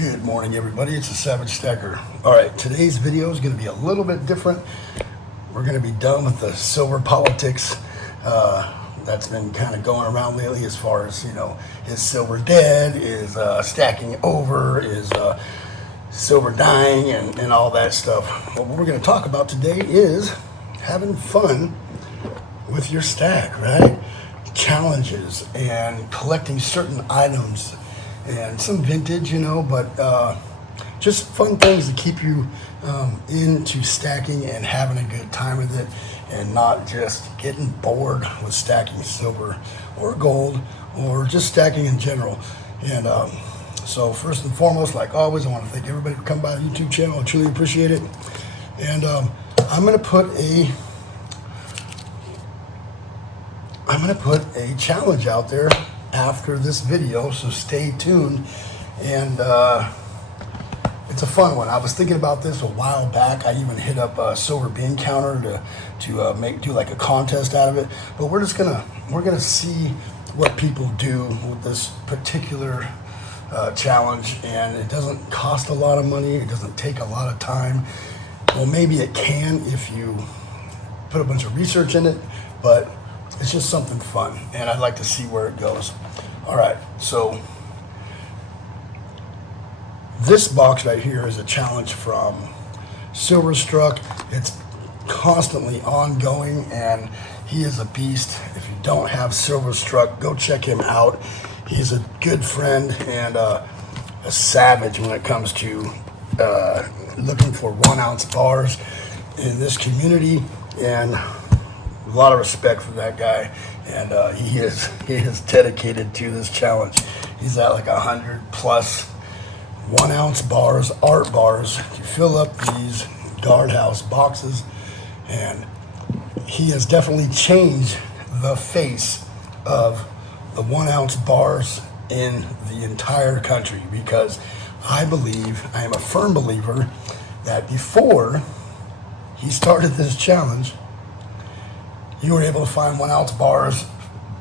Good morning, everybody. It's the Savagestacker. All right, today's video is going to be a little bit different. We're going to be done with the silver politics that's been kind of going around lately, as far as, you know, is silver dead, is stacking over, is silver dying, and all that stuff. But what we're going to talk about today is having fun with your stack, right? Challenges and collecting certain items and some vintage, you know, but just fun things to keep you into stacking and having a good time with it, and not just getting bored with stacking silver or gold or just stacking in general. And so first and foremost, like always, I want to thank everybody for coming by the YouTube channel. I truly appreciate it. And I'm going to put a challenge out there after this video, so stay tuned. And it's a fun one. I was thinking about this a while back. I even hit up a silver bean counter to do like a contest out of it. But we're gonna see what people do with this particular challenge, and it doesn't cost a lot of money. It doesn't take a lot of time. Well, maybe it can if you put a bunch of research in it, but it's just something fun, and I'd like to see where it goes. All right, so this box right here is a challenge from Silverstruck. It's constantly ongoing, and he is a beast. If you don't have Silverstruck, go check him out. He's a good friend and a savage when it comes to looking for 1 ounce bars in this community, and a lot of respect for that guy, and he is dedicated to this challenge. He's at like 100 plus 1 ounce bars, art bars, to fill up these guardhouse boxes, and he has definitely changed the face of the 1 ounce bars in the entire country, because I am a firm believer that before he started this challenge, you were able to find 1 ounce bars,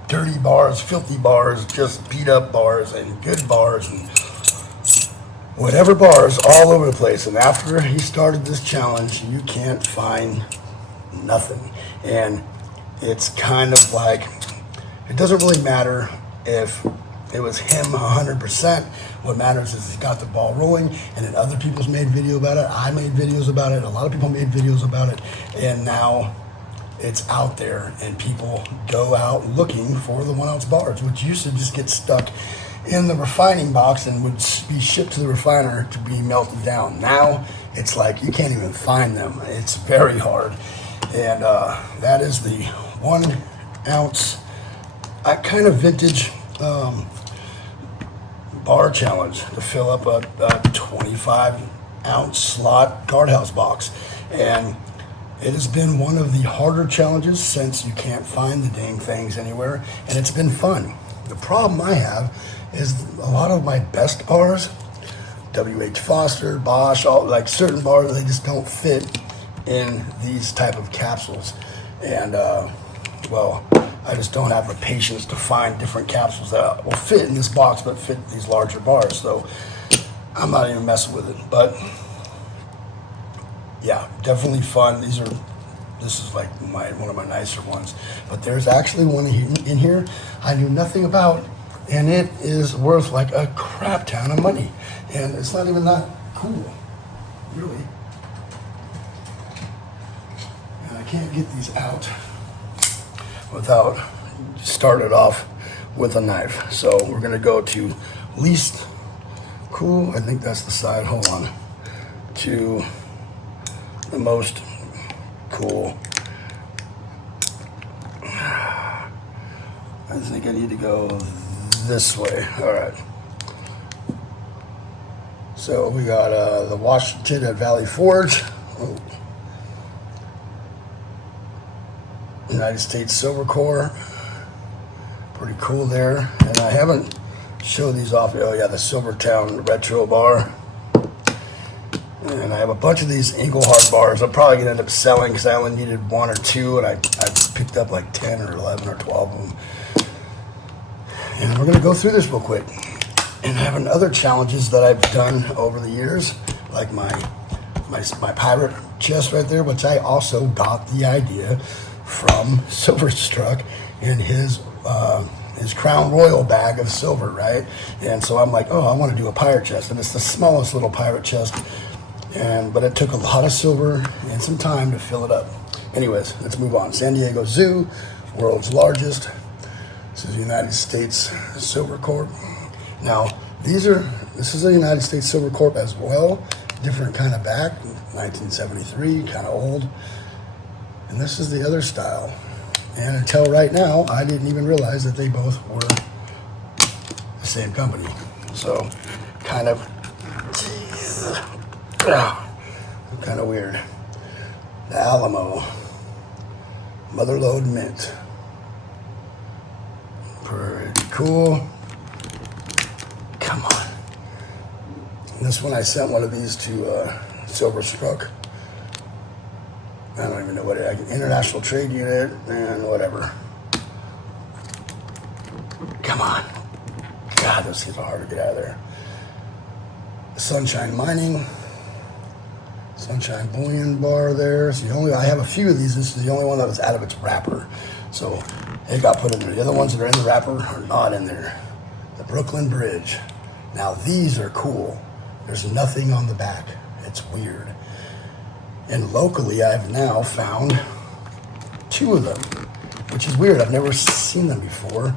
dirty bars, filthy bars, just beat up bars, and good bars, and whatever bars all over the place. And after he started this challenge, you can't find nothing. And it's kind of like, it doesn't really matter if it was him 100%. What matters is he got the ball rolling, and then other people's made video about it. I made videos about it. A lot of people made videos about it, and now it's out there, and people go out looking for the 1 ounce bars, which used to just get stuck in the refining box and would be shipped to the refiner to be melted down. Now it's like you can't even find them. It's very hard. And that is the 1 ounce kind of vintage bar challenge to fill up a 25 ounce slot guardhouse box. And it has been one of the harder challenges, since you can't find the dang things anywhere, and it's been fun. The problem I have is a lot of my best bars, W.H. Foster, Bosch, all, like certain bars, they just don't fit in these type of capsules. And, well, I just don't have the patience to find different capsules that will fit in this box but fit these larger bars. So I'm not even messing with it. But yeah, definitely fun. This is like one of my nicer ones. But there's actually one in here I knew nothing about, and it is worth like a crap ton of money. And it's not even that cool, really. And I can't get these out without starting it off with a knife. So we're gonna go to least cool, I think that's the side, hold on, to the most cool. I think I need to go this way. All right. So we got the Washington at Valley Forge. Oh. United States Silver Core. Pretty cool there. And I haven't showed these off. Oh yeah, the Silvertown Retro Bar. And I have a bunch of these Engelhard bars. I'm probably gonna end up selling because I only needed 1 or 2, and I picked up like 10 or 11 or 12 of them. And we're gonna go through this real quick. And having other challenges that I've done over the years, like my pirate chest right there, which I also got the idea from Silverstruck in his Crown Royal bag of silver, right? And so I'm like, oh, I want to do a pirate chest, and it's the smallest little pirate chest, but it took a lot of silver and some time to fill it up. Anyways, let's move on. San Diego Zoo, world's largest. This is the United States Silver Corp. Now, this is a United States Silver Corp as well. Different kind of back, 1973, kind of old. And this is the other style. And until right now, I didn't even realize that they both were the same company. So, kind of weird. The Alamo Motherlode Mint. Pretty cool. Come on. This one, I sent one of these to Silverstruck. I don't even know what it is. International Trade Unit and whatever. Come on. God, those things are hard to get out of there. Sunshine Mining. Sunshine Bullion bar there. It's the only, I have a few of these. This is the only one that was out of its wrapper. So it got put in there. The other ones that are in the wrapper are not in there. The Brooklyn Bridge. Now these are cool. There's nothing on the back. It's weird. And locally, I've now found 2 of them, which is weird. I've never seen them before.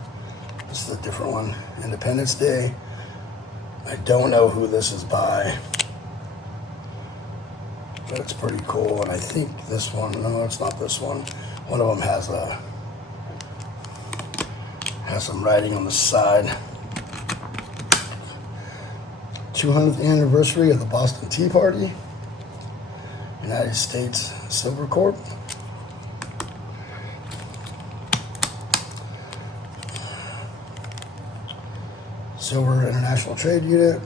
This is a different one. Independence Day. I don't know who this is by, but it's pretty cool. And I think this one, no, it's not this one. One of them has some writing on the side. 200th anniversary of the Boston Tea Party. United States Silver Corp. Silver International Trade Unit.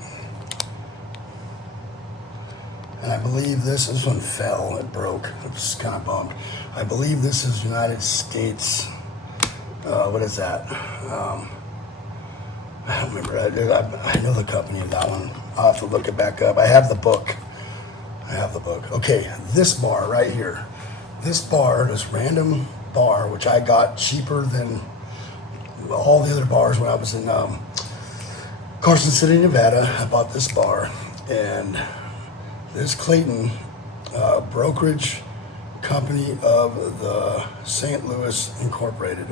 And I believe this one fell, it broke. It was kind of bummed. I believe this is United States, what is that? I don't remember. I know the company of that one. I'll have to look it back up. I have the book. Okay, this bar right here. This random bar, which I got cheaper than all the other bars when I was in Carson City, Nevada. I bought this bar. And this Clayton brokerage company of the St. Louis Incorporated.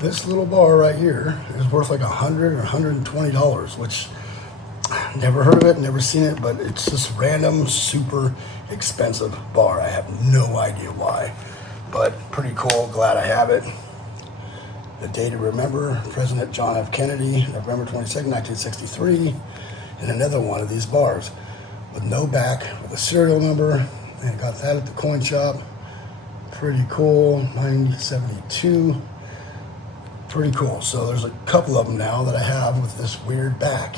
This little bar right here is worth like $100 or $120, which never heard of it, never seen it, but it's this random, super expensive bar. I have no idea why, but pretty cool. Glad I have it. The day to remember, President John F. Kennedy, November 22nd, 1963, and another one of these bars with no back, with a serial number, and got that at the coin shop. Pretty cool, 1972. Pretty cool. So there's a couple of them now that I have with this weird back.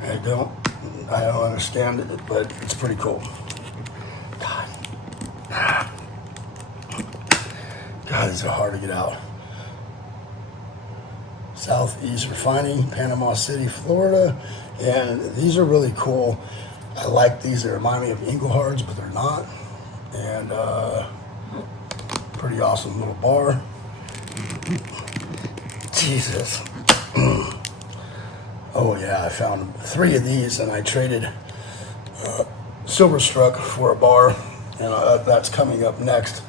I don't understand it, but it's pretty cool. God, these are hard to get out. Southeast Refining, Panama City, Florida, and these are really cool. I like these. They remind me of Engelhards, but they're not. And pretty awesome little bar. Jesus. Oh yeah, I found 3 of these, and I traded Silverstruck for a bar, and that's coming up next.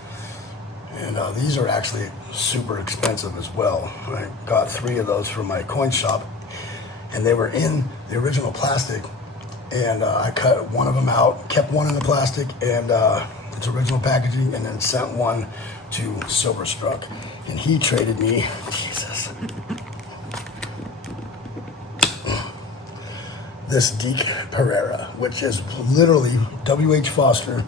And these are actually super expensive as well. I got 3 of those from my coin shop, and they were in the original plastic, and I cut one of them out, kept one in the plastic and its original packaging, and then sent one to Silverstruck, and he traded me, Jesus, this Deke Pereira, which is literally W.H. Foster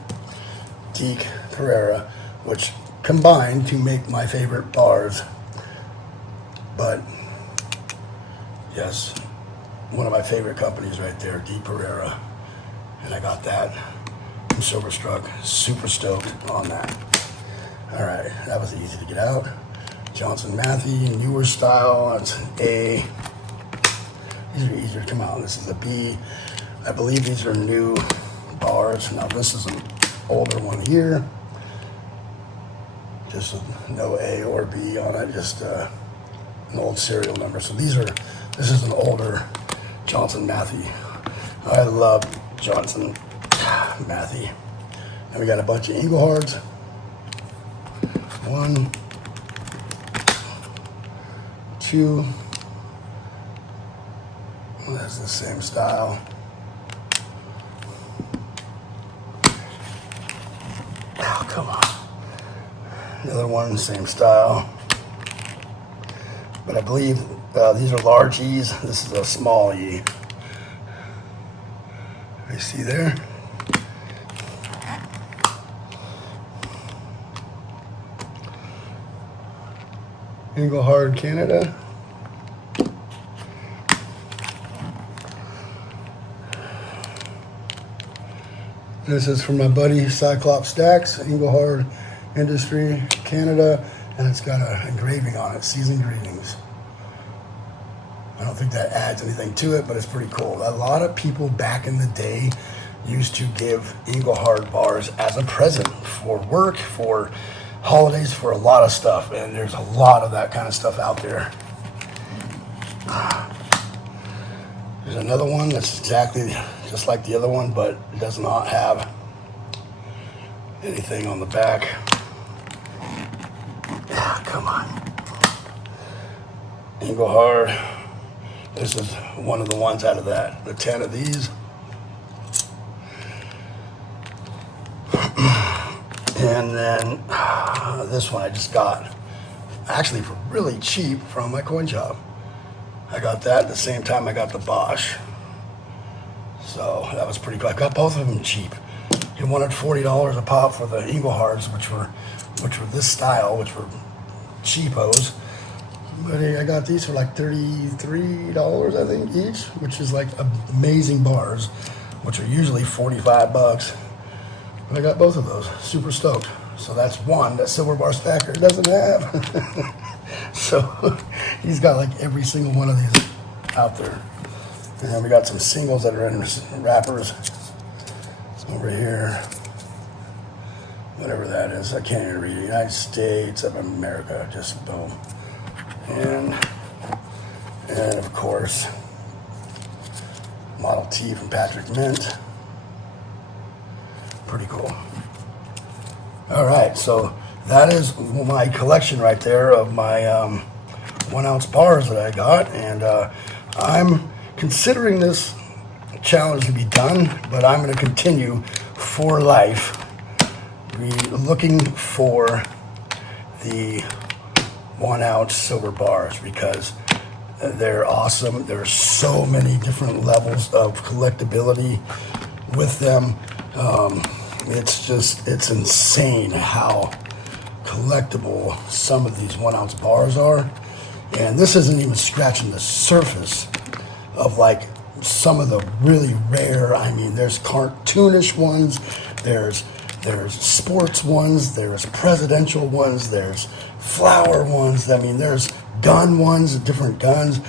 Deke Pereira, which combined to make my favorite bars. But yes, one of my favorite companies right there, Deke Pereira, and I got that from Silverstruck. Super stoked on that. All right, that was easy to get out. Johnson Matthey, newer style. That's an A. These are easier to come out. This is a B. I believe these are new bars. Now this is an older one here. Just no A or B on it, just an old serial number. So this is an older Johnson Matthey. I love Johnson Matthey. And we got a bunch of Engelhards. 1, 2. Well, that's the same style. Oh, come on. Another one, same style. But I believe these are large E's. This is a small E. You see there? Engelhard, Canada. This is from my buddy Cyclops Stacks, Engelhard Industry, Canada, and it's got an engraving on it, seasoned greetings. I don't think that adds anything to it, but it's pretty cool. A lot of people back in the day used to give Engelhard bars as a present for work, for holidays, for a lot of stuff, and there's a lot of that kind of stuff out there. There's another one that's exactly just like the other one, but it does not have anything on the back. Ah, come on. Engelhard. This is one of the ones out of that. The 10 of these. And then this one I just got actually for really cheap from my coin shop. I got that at the same time I got the Bosch. So that was pretty cool. I got both of them cheap. He wanted $40 a pop for the Engelhards, which were this style, which were cheapos. But I got these for like $33, I think, each, which is like amazing bars, which are usually 45 bucks. But I got both of those. Super stoked. So that's one that Silver Bar Stacker doesn't have. So he's got like every single one of these out there. And then we got some singles that are in wrappers over here. Whatever that is. I can't even read it. United States of America. Just boom. And of course, Model T from Patrick Mint. Pretty cool. All right, so that is my collection right there of my 1 ounce bars that I got, and I'm considering this challenge to be done, but I'm going to continue for life. Be looking for the 1 ounce silver bars because they're awesome. There's so many different levels of collectability with them. It's insane how collectible some of these 1 ounce bars are. And this isn't even scratching the surface of like some of the really rare, I mean, there's cartoonish ones, there's sports ones, there's presidential ones, there's flower ones, I mean, there's gun ones, different guns.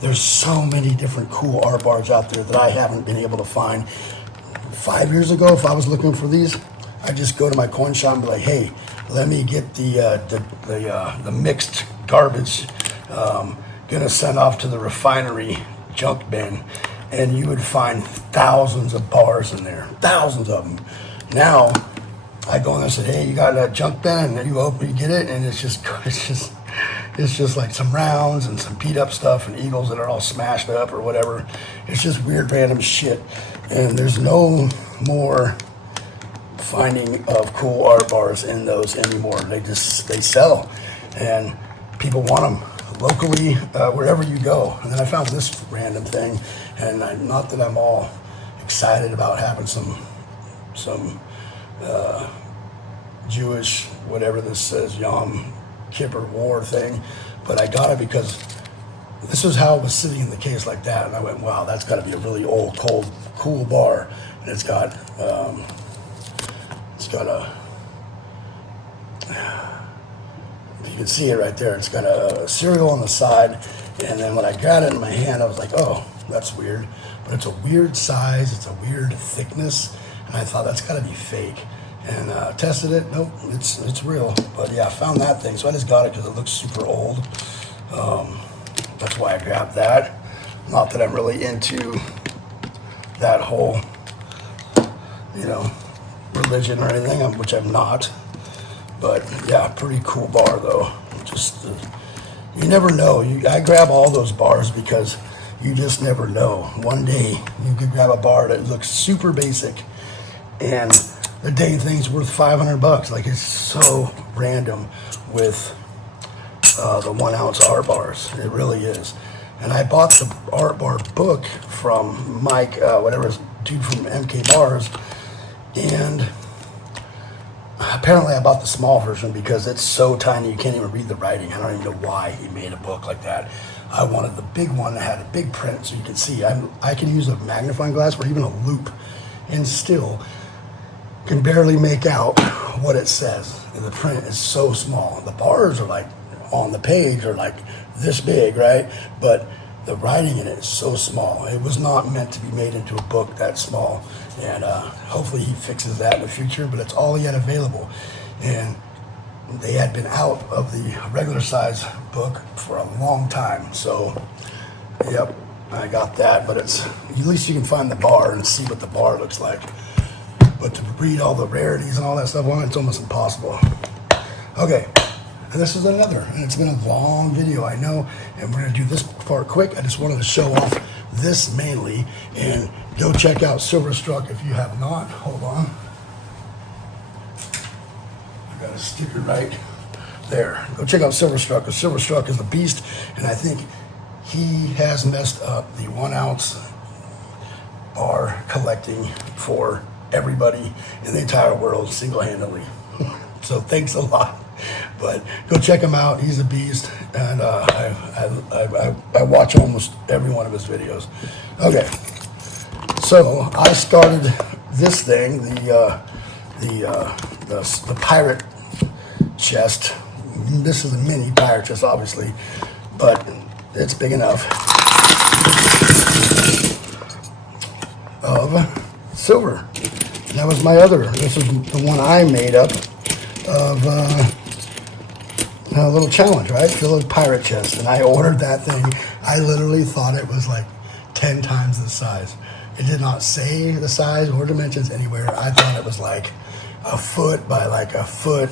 There's so many different cool art bars out there that I haven't been able to find. 5 years ago, if I was looking for these, I'd just go to my coin shop and be like, hey, let me get the mixed garbage, gonna send off to the refinery junk bin, and you would find thousands of bars in there, thousands of them. Now, I go in there and say, hey, you got that junk bin? And you open, you get it, and it's just like some rounds and some beat up stuff and eagles that are all smashed up or whatever. It's just weird random shit. And there's no more finding of cool art bars in those anymore. They sell, and people want them locally, wherever you go. And then I found this random thing, and not that I'm all excited about having some Jewish, whatever this says, Yom Kippur War thing, but I got it because this is how it was sitting in the case like that, and I went, wow, that's got to be a really old, cold, cool bar. And it's got a You can see it right there. It's got a serial on the side, and then when I got it in my hand, I was like, oh, that's weird. But it's a weird size, it's a weird thickness, and I thought that's got to be fake. And tested it, nope, it's real. But yeah, I found that thing, so I just got it because it looks super old. That's why I grabbed that. Not that I'm really into that whole, you know, religion or anything, which I'm not. But yeah, pretty cool bar though. Just you never know. I grab all those bars because you just never know. One day you could grab a bar that looks super basic, and the dang thing's worth $500. Like, it's so random with the 1 ounce art bars. It really is. And I bought the art bar book from Mike, whatever dude from MK Bars, and apparently I bought the small version because it's so tiny you can't even read the writing. I don't even know why he made a book like that. I wanted the big one that had a big print so you can see. I can use a magnifying glass or even a loop and still can barely make out what it says. And the print is so small. The bars are like on the page are like this big, right? But the writing in it is so small. It was not meant to be made into a book that small. And hopefully he fixes that in the future, but it's all he had available. And they had been out of the regular size book for a long time. So, yep, I got that, but it's, at least you can find the bar and see what the bar looks like. But to read all the rarities and all that stuff on it, it's almost impossible. Okay, and this is another, and it's been a long video, I know, and we're gonna do this part quick. I just wanted to show off this mainly, and go check out Silverstruck if you have not. Hold on. I got a sticker right there. Go check out Silverstruck, because Silverstruck is a beast, and I think he has messed up the 1 ounce bar collecting for everybody in the entire world single-handedly. So thanks a lot. But go check him out. He's a beast, and I watch almost every one of his videos. Okay, so I started this thing, the pirate chest. This is a mini pirate chest, obviously, but it's big enough. Of silver. And that was my other. This is the one I made up of a little challenge, right? The little pirate chest. And I ordered that thing. I literally thought it was like 10 times the size. It did not say the size or dimensions anywhere. I thought it was like a foot by like a foot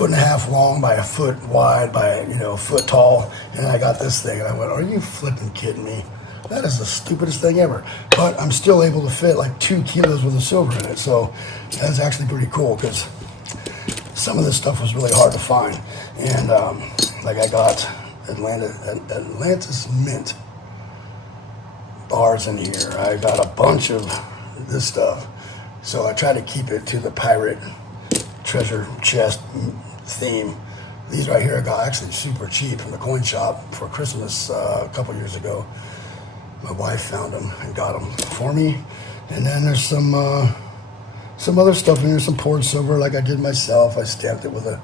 and a half long by a foot wide by, you know, a foot tall. And I got this thing and I went, are you flipping kidding me? That is the stupidest thing ever. But I'm still able to fit like 2 kilos worth of silver in it. So that's actually pretty cool, because some of this stuff was really hard to find. And like I got Atlantis Mint bars in here. I got a bunch of this stuff. So I try to keep it to the pirate treasure chest theme. These right here I got actually super cheap from the coin shop for Christmas a couple years ago. My wife found them and got them for me. And then there's some other stuff in here, some poured silver like I did myself. I stamped it with a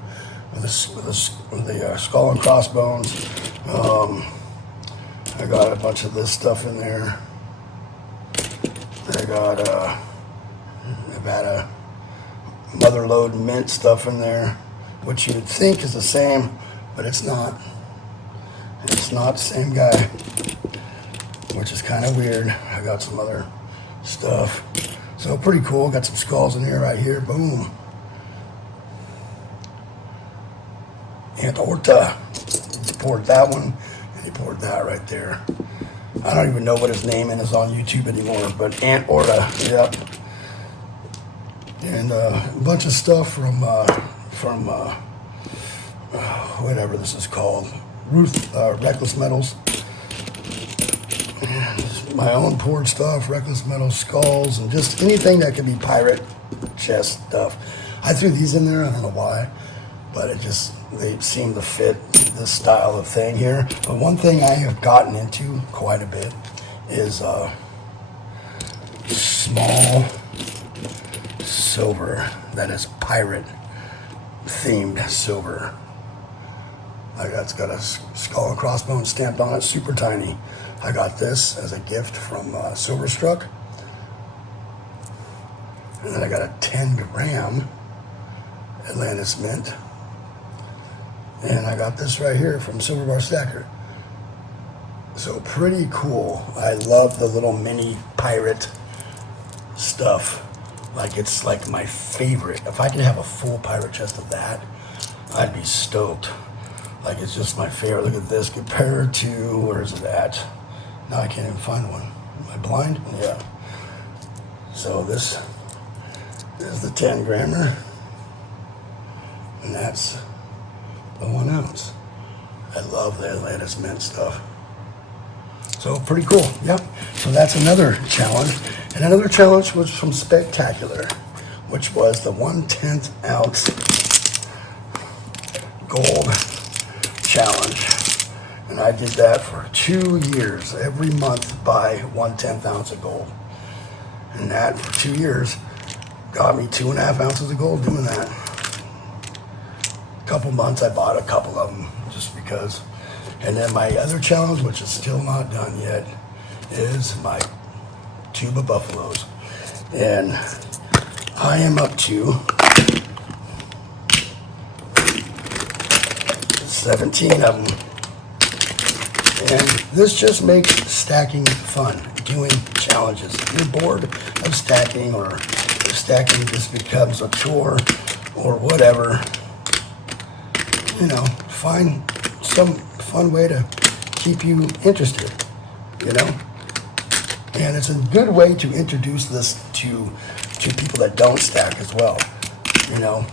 skull and crossbones. I got a bunch of this stuff in there. I got I've had a Motherlode mint stuff in there, which you would think is the same, but it's not. It's not the same guy, which is kind of weird. I got some other stuff. So pretty cool. Got some skulls in here right here. Boom. Aunt Orta. He poured that one, and he poured that right there. I don't even know what his name is on YouTube anymore, but Aunt Orta. Yep. And a bunch of stuff from whatever this is called, Reckless Metals. My own poured stuff, Reckless Metals, skulls, and just anything that could be pirate chest stuff. I threw these in there, I don't know why, but they seem to fit this style of thing here. But one thing I have gotten into quite a bit is small silver that is pirate themed silver. It's got a skull and crossbones stamped on it, super tiny. I got this as a gift from Silverstruck. And then I got a 10-gram Atlantis Mint. And I got this right here from Savagestacker. So pretty cool. I love the little mini pirate stuff. Like, it's like my favorite. If I could have a full pirate chest of that, I'd be stoked. Like, it's just my favorite. Look at this compared to, where is it at? Now I can't even find one. Am I blind? Yeah. So this is the 10-grammer. And that's the 1 ounce. I love the Atlantis Mint stuff. So pretty cool, yep. So that's another challenge. And another challenge was from Spectacular, which was the 1/10 ounce gold challenge. And I did that for 2 years. Every month buy 1/10 ounce of gold. And that for 2 years got me 2.5 ounces of gold doing that. A couple months I bought a couple of them just because. And then my other challenge, which is still not done yet, is my tube of buffaloes. And I am up to 17 of them. And this just makes stacking fun, doing challenges. If you're bored of stacking, or if stacking just becomes a chore or whatever, you know, find some fun way to keep you interested, you know? And it's a good way to introduce this to people that don't stack as well. You know,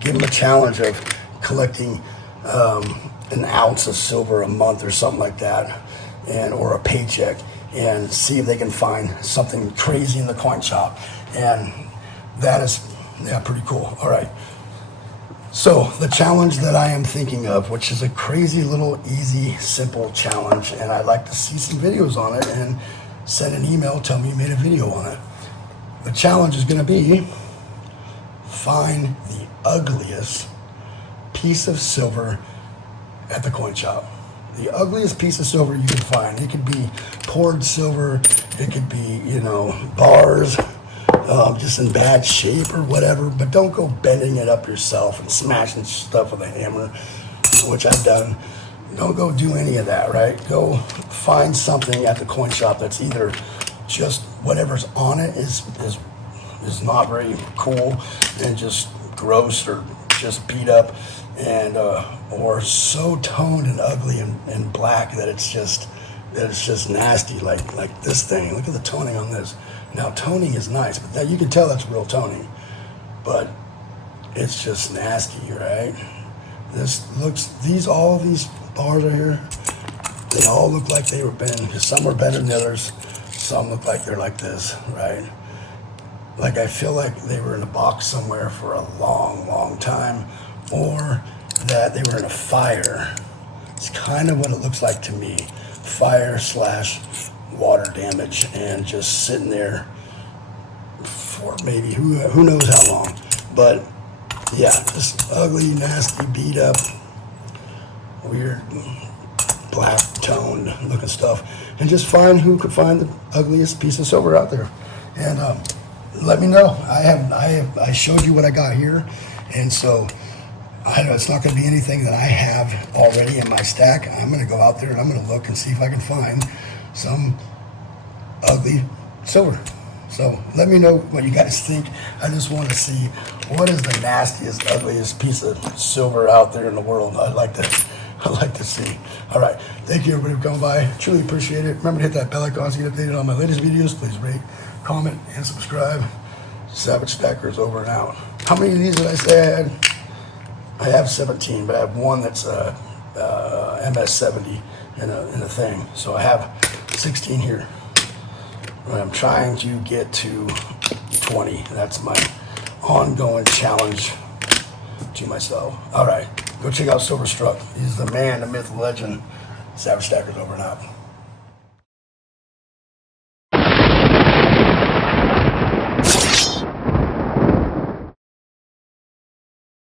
give them a challenge of collecting an ounce of silver a month or something like that, and or a paycheck, and see if they can find something crazy in the coin shop. And that is, yeah, pretty cool. All right. So the challenge that I am thinking of, which is a crazy little easy, simple challenge, and I'd like to see some videos on it, and send an email, tell me you made a video on it. The challenge is going to be find the ugliest piece of silver at the coin shop. The ugliest piece of silver you can find. It could be poured silver, it could be, you know, bars, just in bad shape or whatever, but don't go bending it up yourself and smashing stuff with a hammer, which I've done. Don't go do any of that, right? Go find something at the coin shop that's either just whatever's on it is not very cool and just gross, or just beat up, and or so toned and ugly and black that it's just nasty, like this thing. Look at the toning on this. Now, toning is nice, but you can tell that's real toning, but it's just nasty, right? All these bars right here, they all look like they were bent. Some are better than the others. Some look like they're like this, right? Like, I feel like they were in a box somewhere for a long, long time, or that they were in a fire. It's kind of what it looks like to me. Fire / water damage, and just sitting there for maybe who knows how long. But yeah, just ugly, nasty, beat up, weird, black toned looking stuff. And just find who could find the ugliest piece of silver out there, and let me know. I showed you what I got here, and so I know it's not going to be anything that I have already in my stack. I'm going to go out there and I'm going to look and see if I can find some ugly silver. So let me know what you guys think. I just want to see what is the nastiest, ugliest piece of silver out there in the world. I'd like to see. All right. Thank you, everybody, for coming by. Truly appreciate it. Remember to hit that bell icon so you get updated on my latest videos. Please rate, comment, and subscribe. Savagestacker is over and out. How many of these did I say I had? I have 17, but I have one that's MS70 in a thing. So I have 16 here. I'm trying to get to 20. That's my ongoing challenge to myself. All right, go check out Silverstruck. He's the man, the myth, the legend. Savagestacker's over and out.